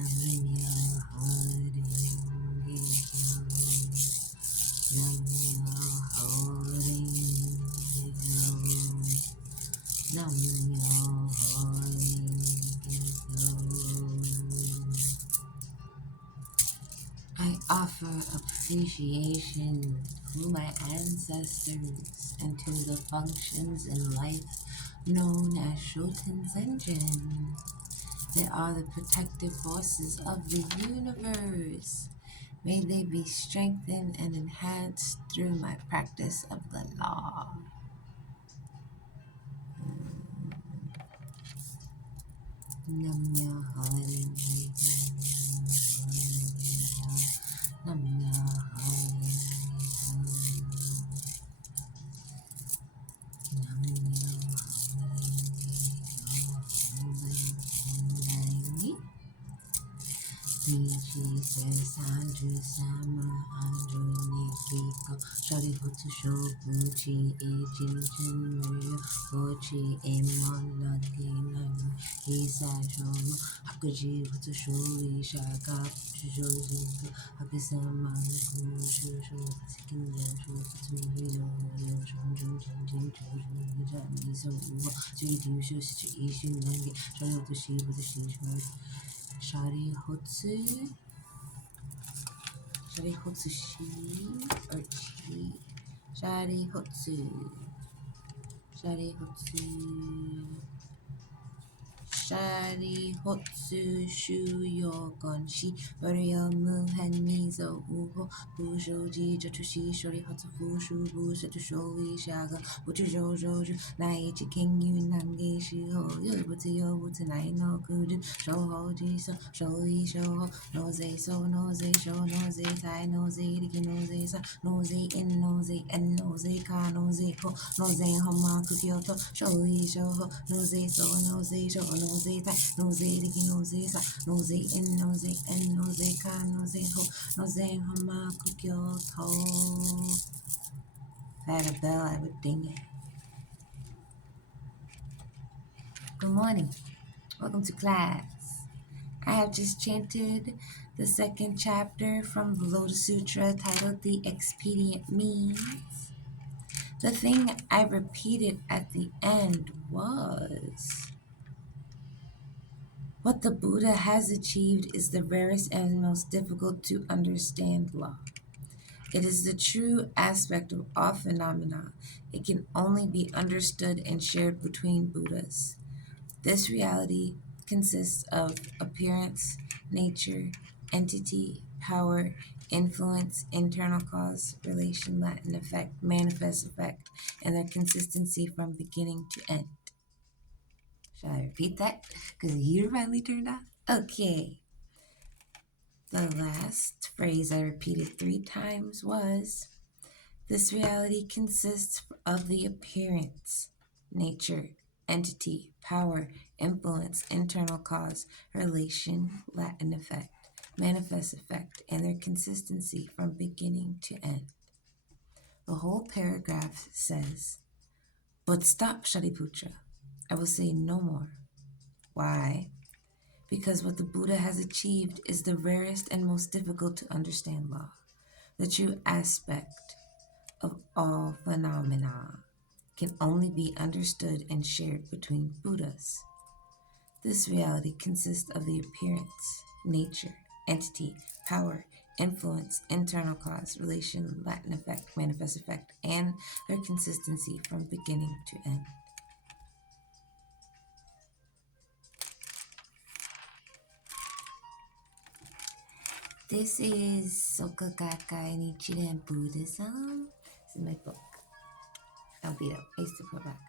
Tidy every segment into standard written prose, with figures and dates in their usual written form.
I offer appreciation to my ancestors and to the functions in life known as Shoten's engine. They are the protective forces of the universe. May they be strengthened and enhanced through my practice of the law. Michi says Andrew Sama Andrew Nikiko Shari Hotu Shoguchi Ijin Maria Hochi Emon Lagi Nani Isa Shomo Hakuji Hotu Shori Shaka Shojinko Hakisama Kushu Sikin Yasho Tuyo Shonjun Jinjin Chojun Jami So Uwa Jidi Shu Ishu Nangi Shari Hotu Shi Hotu Shi Shari Hotsu Shi or Chi. Shari Hotsu. Shari Hotsu. Shari Hotsu Shuyo Gonshi Vario Muhan Mizo Uho Bushoji Jatushi Shori Hotsu Fushu Bushatu Shoi Shaga Uchujo Joju Naichi Kingu Nange Shiho Yobutu Yobutanai no Kudu Shoho Jiso Shoi Shoho Noze So Noze Sho Noze Tai Noze Riki Noze Sa Noze In Noze En Noze Ka Noze Ko Noze Homa Kukyoto Shoi Shoho Noze So Noze Sho Noze Tai Noze Riki Noze Sa Noze In Noze En Noze Ka Noze Ho Noze Homa Kukyoto. If I had a bell, I would ding it. Good morning. Welcome to class. I have just chanted the second chapter from the Lotus Sutra titled The Expedient Means. The thing I repeated at the end was, what the Buddha has achieved is the rarest and most difficult to understand law. It is the true aspect of all phenomena. It can only be understood and shared between Buddhas. This reality consists of appearance, nature, entity, power, influence, internal cause, relation, Latin effect, manifest effect, and their consistency from beginning to end. Shall I repeat that? Because the heater finally turned off? Okay. The last phrase I repeated 3 times was, this reality consists of the appearance, nature, entity, power, influence, internal cause, relation, Latin effect, manifest effect, and their consistency from beginning to end. The whole paragraph says, but stop, Shariputra. I will say no more. Why? Because what the Buddha has achieved is the rarest and most difficult to understand law, the true aspect of all phenomena can only be understood and shared between Buddhas. This reality consists of the appearance, nature, entity, power, influence, internal cause, relation, Latin effect, manifest effect, and their consistency from beginning to end. This is Soka Gakkai Nichiren Buddhism. This is my book. I'll beat up. I used to put back.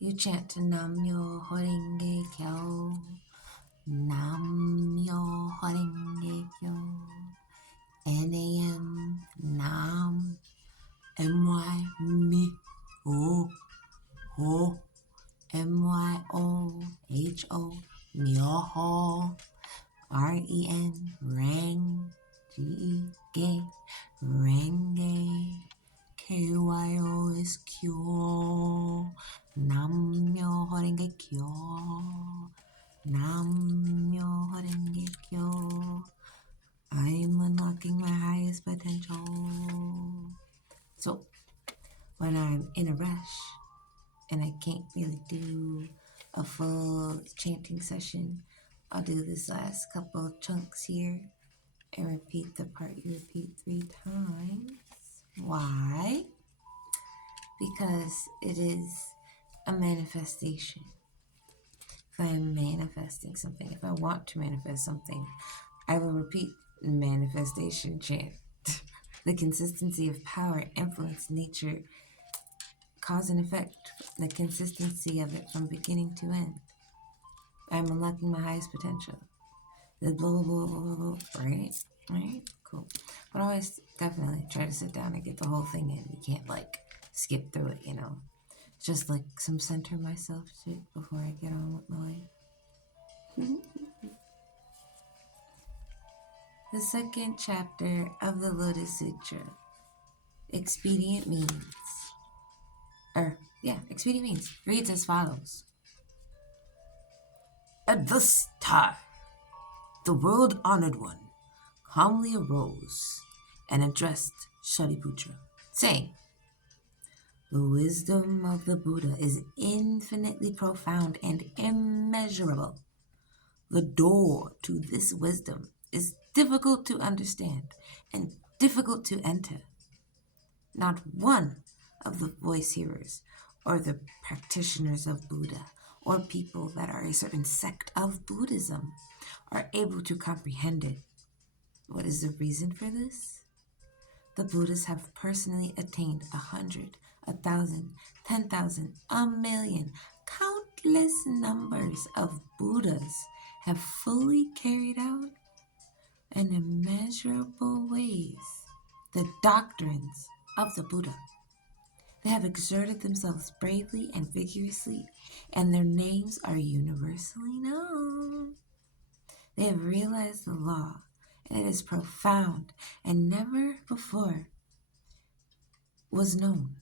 You chant Nam Yo Horenge Kyo. Nam Yo Horenge Kyo. NAM Nam MY Mi O Ho MYOHO Myoho REN Rang GE Renge KYO is Kyo. Nam Myo Horenge Kyo. Nam Myo Horenge can't really do a full chanting session, I'll do this last couple of chunks here and repeat the part you repeat 3 times. Why? Because it is a manifestation. If I am manifesting something, if I want to manifest something, I will repeat manifestation chant. The consistency of power, influence, nature, cause and effect, the consistency of it from beginning to end. I'm unlocking my highest potential. The blah, blah, blah, blah, blah, right? Right? Cool. But always definitely try to sit down and get the whole thing in. You can't like skip through it, you know. Just like some center myself shit before I get on with my life. The second chapter of the Lotus Sutra. Expedient means. Expedient means reads as follows. At this time, the world-honored one calmly arose and addressed Shariputra, saying, the wisdom of the Buddha is infinitely profound and immeasurable. The door to this wisdom is difficult to understand and difficult to enter. Not one of the voice hearers or the practitioners of Buddha or people that are a certain sect of Buddhism are able to comprehend it. What is the reason for this? The Buddhists have personally attained 100, 1,000, 10,000, 1,000,000, countless numbers of Buddhas have fully carried out in immeasurable ways the doctrines of the Buddha. They have exerted themselves bravely and vigorously, and their names are universally known. They have realized the law, and it is profound and never before was known.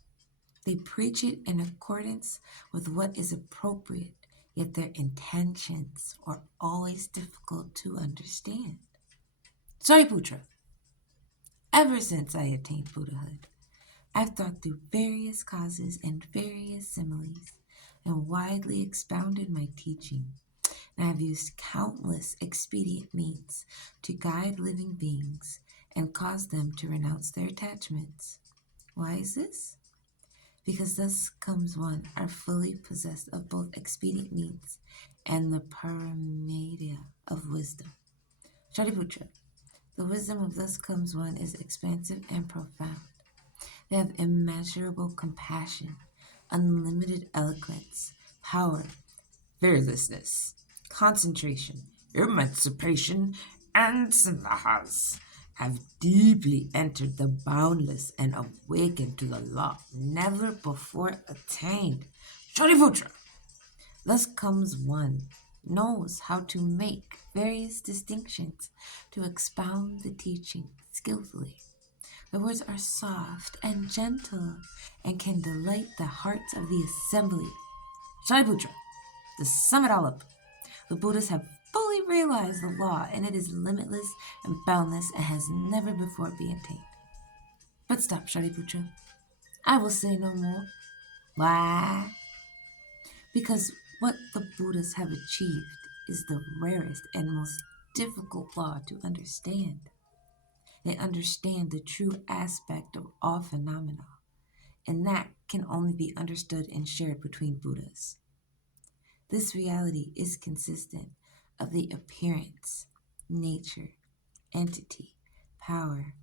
They preach it in accordance with what is appropriate, yet their intentions are always difficult to understand. Shariputra, ever since I attained Buddhahood, I've thought through various causes and various similes and widely expounded my teaching. And I've used countless expedient means to guide living beings and cause them to renounce their attachments. Why is this? Because thus comes one are fully possessed of both expedient means and the paramedia of wisdom. Shariputra, the wisdom of thus comes one is expansive and profound. They have immeasurable compassion, unlimited eloquence, power, fearlessness, concentration, emancipation, and samahas have deeply entered the boundless and awakened to the law never before attained. Shariputra, thus comes one, knows how to make various distinctions, to expound the teaching skillfully. The words are soft and gentle and can delight the hearts of the assembly. Shariputra, to sum it all up, the Buddhists have fully realized the law, and it is limitless and boundless and has never before been attained. But stop, Shariputra. I will say no more. Why? Because what the Buddhists have achieved is the rarest and most difficult law to understand. They understand the true aspect of all phenomena, and that can only be understood and shared between Buddhas. This reality is consistent of the appearance, nature, entity, power,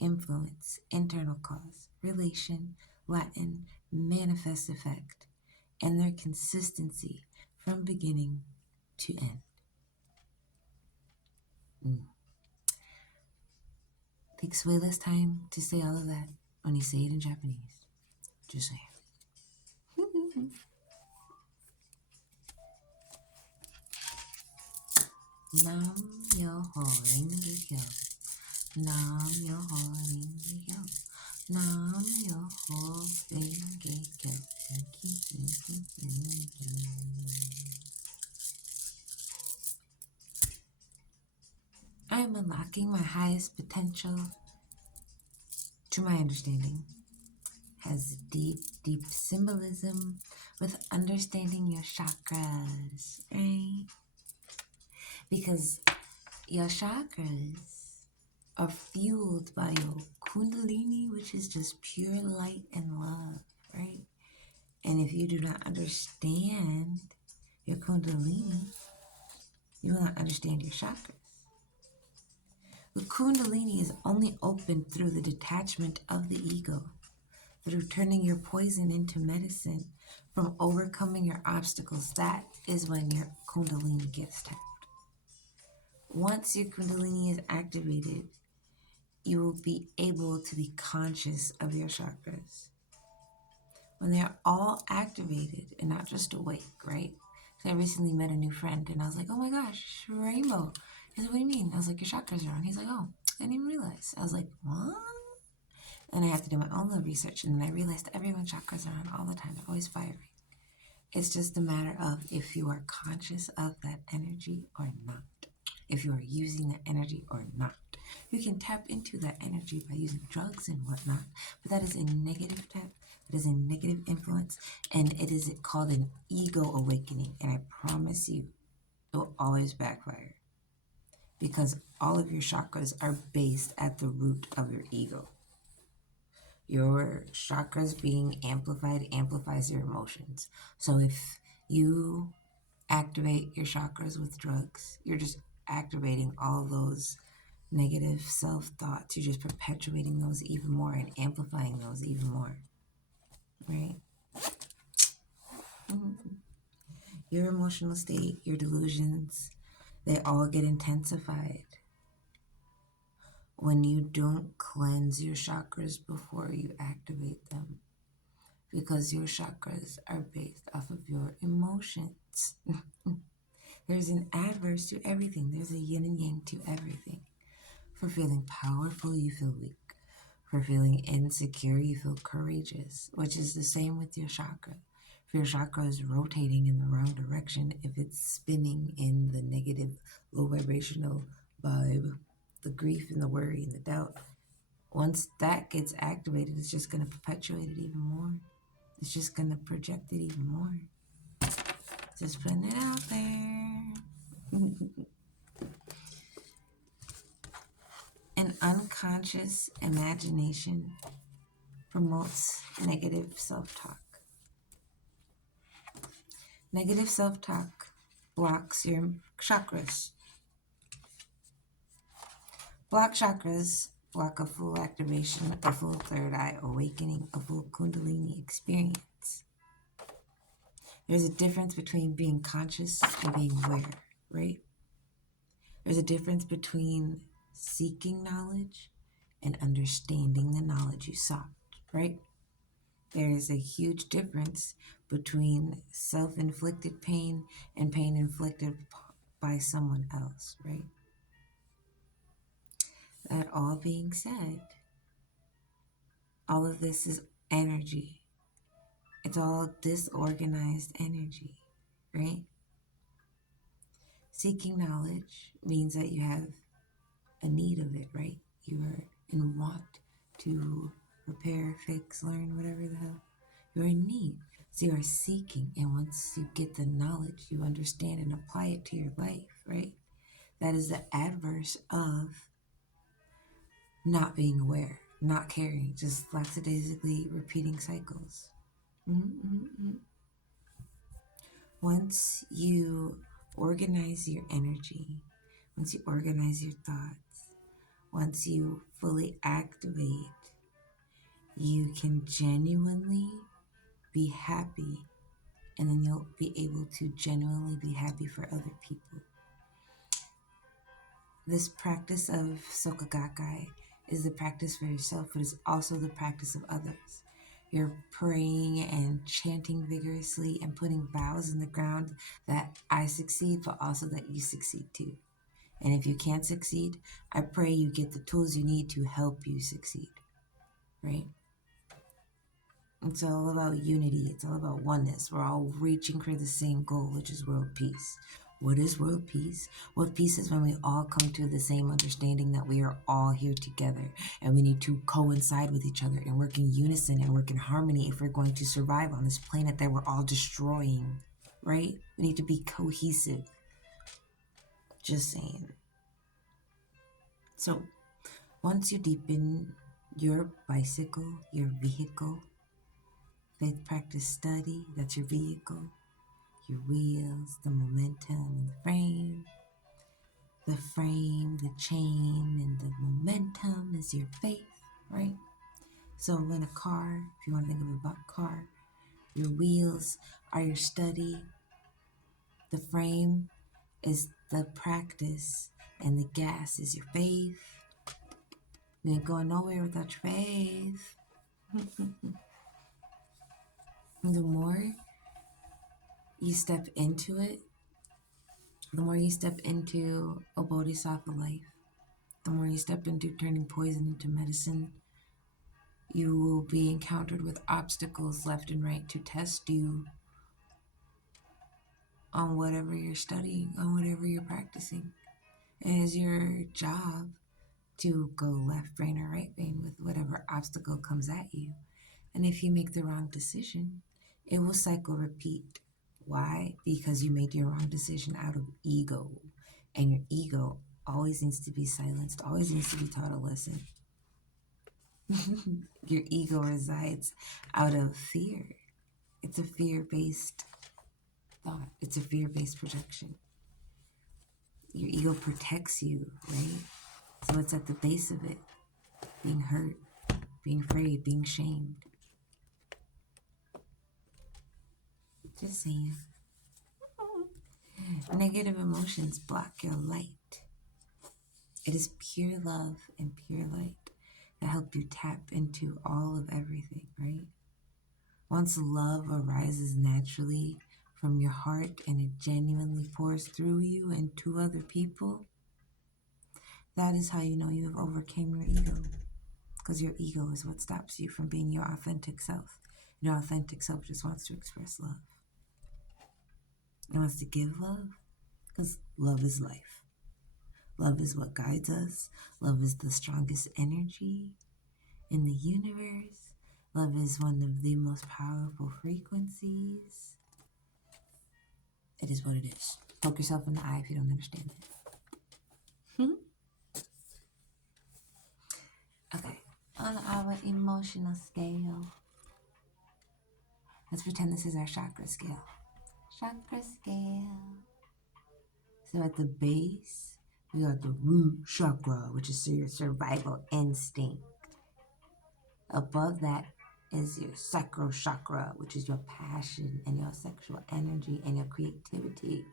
influence, internal cause, relation, Latin, manifest effect, and their consistency from beginning to end. Takes way less time to say all of that when you say it in Japanese. Just saying. Nam Myoho Renge Kyo. Nam Myoho Renge Kyo. Nam Myoho Renge Kyo. Thank you. I am unlocking my highest potential. To my understanding, has deep, deep symbolism with understanding your chakras, right? Because your chakras are fueled by your kundalini, which is just pure light and love, right? And if you do not understand your kundalini, you will not understand your chakras. The kundalini is only open through the detachment of the ego, through turning your poison into medicine, from overcoming your obstacles. That is when your kundalini gets tapped. Once your kundalini is activated, you will be able to be conscious of your chakras. When they're all activated and not just awake, right? So I recently met a new friend and I was like, oh my gosh, rainbow. He said, what do you mean? I was like, your chakras are on. He's like, oh, I didn't even realize. I was like, what? And I had to do my own little research, and then I realized everyone's chakras are on all the time. They're always firing. It's just a matter of if you are conscious of that energy or not. If you are using that energy or not. You can tap into that energy by using drugs and whatnot, but that is a negative tap. That is a negative influence, and it is called an ego awakening. And I promise you, it will always backfire because all of your chakras are based at the root of your ego. Your chakras being amplified amplifies your emotions. So if you activate your chakras with drugs, you're just activating all those negative self-thoughts. You're just perpetuating those even more and amplifying those even more, right? Mm-hmm. Your emotional state, your delusions, they all get intensified when you don't cleanse your chakras before you activate them, because your chakras are based off of your emotions. There's an adverse to everything. There's a yin and yang to everything. For feeling powerful, you feel weak. For feeling insecure, you feel courageous, which is the same with your chakra. If your chakra is rotating in the wrong direction, if it's spinning in the negative, low vibrational vibe, the grief and the worry and the doubt, once that gets activated, it's just going to perpetuate it even more. It's just going to project it even more. Just putting it out there. An unconscious imagination promotes negative self-talk. Negative self-talk blocks your chakras. Block chakras block a full activation, a full third eye awakening, a full kundalini experience. There's a difference between being conscious and being aware, right? There's a difference between seeking knowledge and understanding the knowledge you sought, right? There is a huge difference between self-inflicted pain and pain inflicted by someone else, right? That all being said, all of this is energy. It's all disorganized energy, right? Seeking knowledge means that you have a need of it, right? You are in want to repair, fix, learn, whatever the hell. You're in need. So you are seeking, and once you get the knowledge, you understand and apply it to your life, right? That is the adverse of not being aware, not caring, just lackadaisically repeating cycles. Mm-hmm. Once you organize your energy, once you organize your thoughts, once you fully activate, you can genuinely be happy, and then you'll be able to genuinely be happy for other people. This practice of Soka Gakkai is the practice for yourself, but it's also the practice of others. You're praying and chanting vigorously and putting vows in the ground that I succeed, but also that you succeed too. And if you can't succeed, I pray you get the tools you need to help you succeed, right? It's all about unity. It's all about oneness. We're all reaching for the same goal, which is world peace. What is world peace? World peace is when we all come to the same understanding that we are all here together and we need to coincide with each other and work in unison and work in harmony if we're going to survive on this planet that we're all destroying, right? We need to be cohesive. Just saying. So, once you deepen your bicycle, your vehicle, faith practice study, that's your vehicle, your wheels, the momentum, and the frame, the chain, and the momentum is your faith, right? So in a car, if you want to think of a car, your wheels are your study, the frame is the practice, and the gas is your faith. You ain't going nowhere without your faith. The more you step into it, the more you step into a bodhisattva life, the more you step into turning poison into medicine, you will be encountered with obstacles left and right to test you on whatever you're studying, on whatever you're practicing. It is your job to go left brain or right brain with whatever obstacle comes at you. And if you make the wrong decision, it will cycle repeat. Why? Because you made your wrong decision out of ego. And your ego always needs to be silenced, always needs to be taught a lesson. Your ego resides out of fear. It's a fear-based thought. It's a fear-based projection. Your ego protects you, right? So it's at the base of it. Being hurt, being afraid, being shamed. Just saying. Negative emotions block your light. It is pure love and pure light that help you tap into all of everything, right? Once love arises naturally from your heart and it genuinely pours through you and to other people, that is how you know you have overcame your ego. Because your ego is what stops you from being your authentic self. Your authentic self just wants to express love. It wants to give love because love is life. Love is what guides us. Love is the strongest energy in the universe. Love is one of the most powerful frequencies. It is what it is. Poke yourself in the eye if you don't understand it. Okay, on our emotional scale, let's pretend this is our chakra scale. Chakra scale. So at the base, we got the root chakra, which is your survival instinct. Above that is your sacral chakra, which is your passion and your sexual energy and your creativity.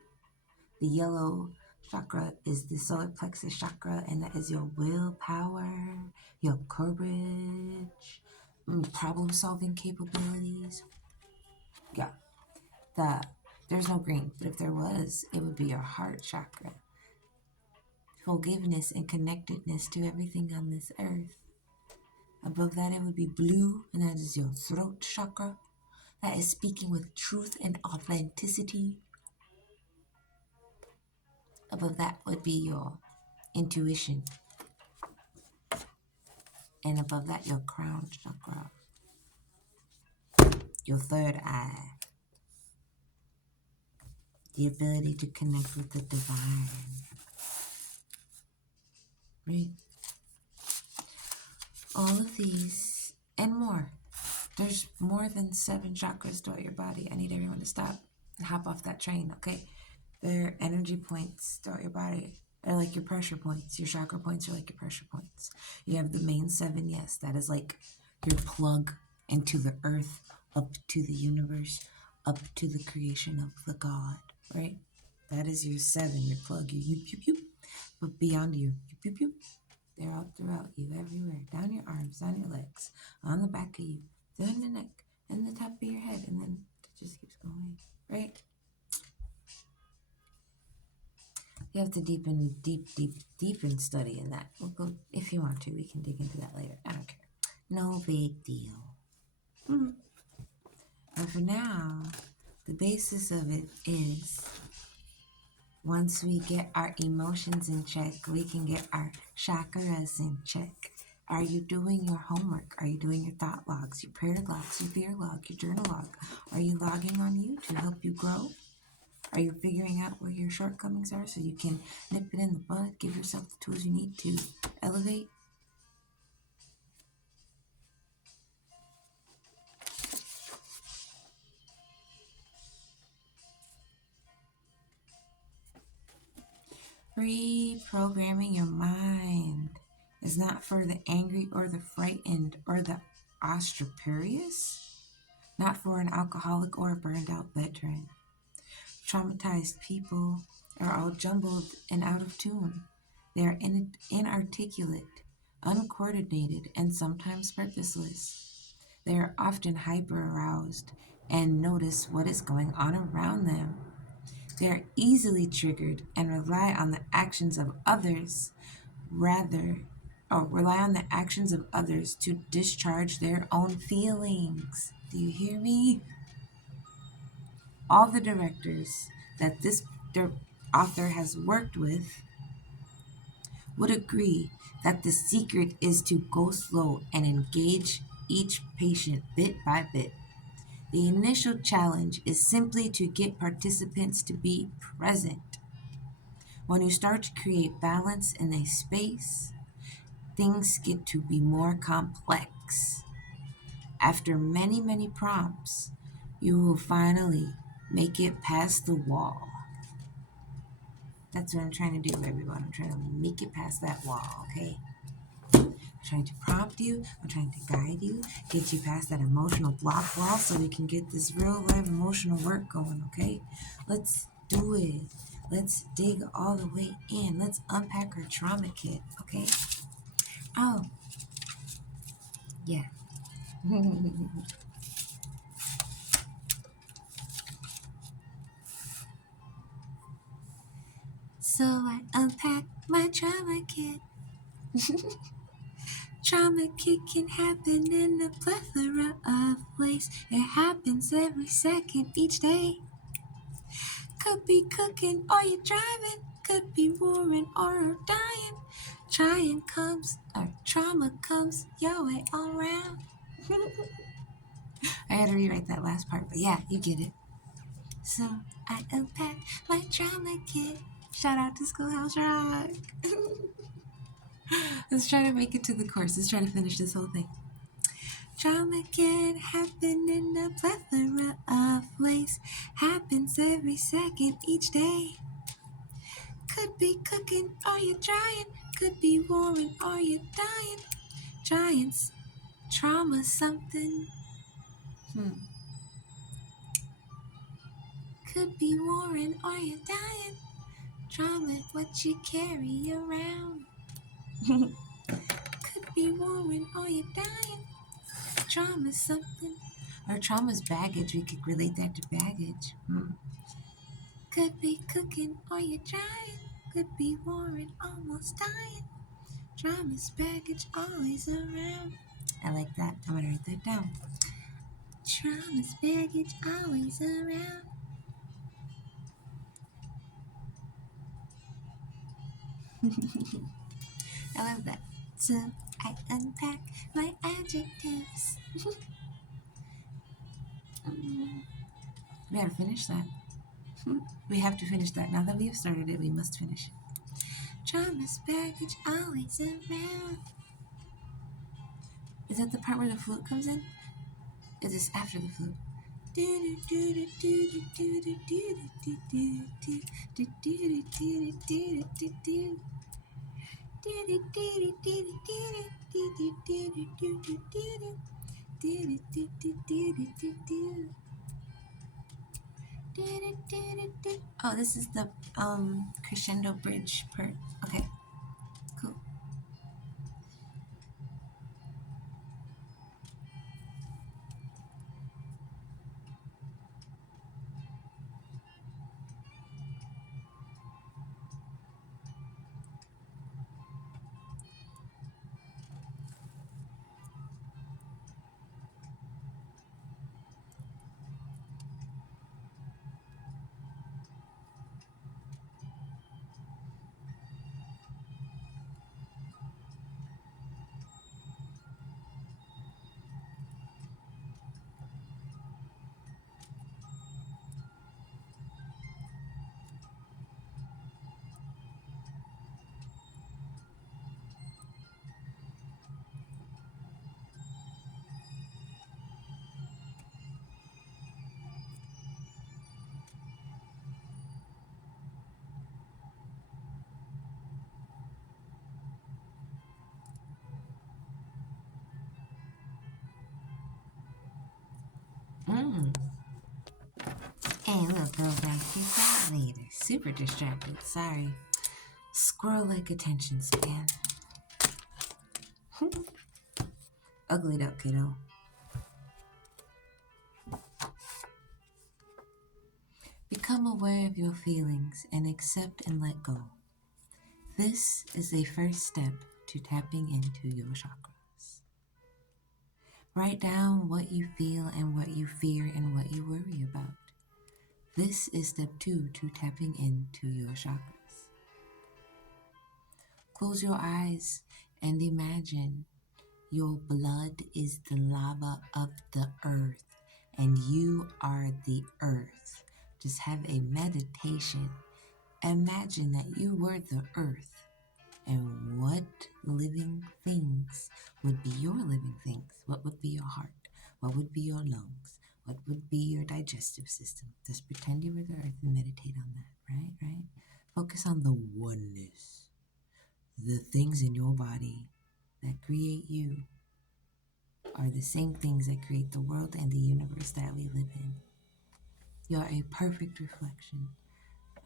The yellow chakra is the solar plexus chakra, and that is your willpower, your courage, problem-solving capabilities. Yeah, there's no green, but if there was, it would be your heart chakra. Forgiveness and connectedness to everything on this earth. Above that, it would be blue, and that is your throat chakra. That is speaking with truth and authenticity. Above that would be your intuition. And above that, your crown chakra. Your third eye. The ability to connect with the divine. Right? All of these and more. There's more than 7 chakras throughout your body. I need everyone to stop and hop off that train, okay? They're energy points throughout your body. They're like your pressure points. Your chakra points are like your pressure points. You have the main 7, yes. That is like your plug into the earth, up to the universe, up to the creation of the God, right? That is your 7, your plug, your you, pew, pew. But beyond you, pew, pew. They're out throughout you, everywhere. Down your arms, down your legs, on the back of you, down the neck, and the top of your head. And then it just keeps going, right? You have to deepen study in that. We'll go, if you want to, we can dig into that later. I don't care. No big deal. But for now, the basis of it is Once we get our emotions in check, we can get our chakras in check. Are you doing your homework? Are you doing your thought logs, your prayer logs, your fear log, your journal log? Are you logging on you to help you grow? Are you figuring out where your shortcomings are so you can nip it in the bud, give yourself the tools you need to elevate? Reprogramming your mind is not for the angry or the frightened or the ostracurious, not for an alcoholic or a burned out veteran. Traumatized people are all jumbled and out of tune. They are inarticulate, uncoordinated, and sometimes purposeless. They are often hyper aroused and notice what is going on around them. They are easily triggered and rely on the actions of others to discharge their own feelings. Do you hear me? All the directors that this author has worked with would agree that the secret is to go slow and engage each patient bit by bit. The initial challenge is simply to get participants to be present. When you start to create balance in a space, things get to be more complex. After many, many prompts, you will finally make it past the wall. That's what I'm trying to do, everyone. I'm trying to make it past that wall, okay? I'm trying to prompt you. I'm trying to guide you, get you past that emotional block wall so we can get this real life emotional work going, okay? Let's do it. Let's dig all the way in. Let's unpack our trauma kit, okay? Oh, yeah. So I unpack my trauma kit. Trauma kit can happen in a plethora of ways. It happens every second each day. Could be cooking or you're driving. Could be roaring or dying. Trauma comes your way all around. I had to rewrite that last part, but yeah, you get it. So I unpack my trauma kit. Shout out to Schoolhouse Rock. Let's try to make it to the course. Let's try to finish this whole thing. Trauma can happen in a plethora of ways. Happens every second each day. Could be cooking or you're trying. Could be warring or you're dying. Giants, trauma something. Could be warring or you're dying. Trauma what you carry around. Could be warring or you're dying. Trauma something. Or trauma's baggage. We could relate that to baggage. Could be cooking or you're trying. Could be warring, almost dying. Trauma's baggage always around. I like that. I'm gonna write that down. Trauma's baggage always around. I love that. So I unpack my adjectives. We gotta finish that. We have to finish that. Now that we have started it, we must finish it. Trauma's baggage always around. Is that the part where the flute comes in? Is this after the flute? Oh, this is the crescendo bridge part. Okay, cool. Hey, look, girl got kicked out later. Super distracted. Sorry. Squirrel-like attention span. Ugly duck, kiddo. Become aware of your feelings and accept and let go. This is a first step to tapping into your chakras. Write down what you feel and what you fear and what you worry about. This is step 2 to tapping into your chakras. Close your eyes and imagine your blood is the lava of the earth and you are the earth. Just have a meditation. Imagine that you were the earth and what living things would be your living things? What would be your heart? What would be your lungs? What would be your digestive system? Just pretend you were the earth and meditate on that, right? Focus on the oneness. The things in your body that create you are the same things that create the world and the universe that we live in. You are a perfect reflection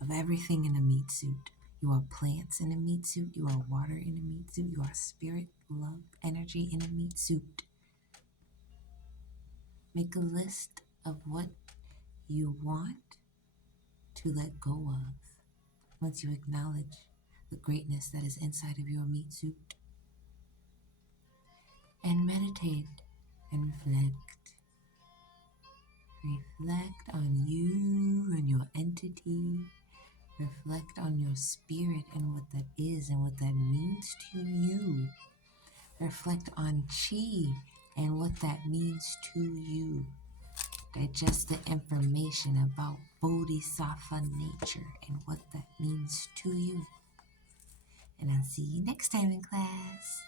of everything in a meat suit. You are plants in a meat suit. You are water in a meat suit. You are spirit, love, energy in a meat suit. Make a list of what you want to let go of once you acknowledge the greatness that is inside of your meat suit. And meditate and reflect. Reflect on you and your entity. Reflect on your spirit and what that is and what that means to you. Reflect on chi and what that means to you. Digest the information about Bodhisattva nature and what that means to you. And I'll see you next time in class.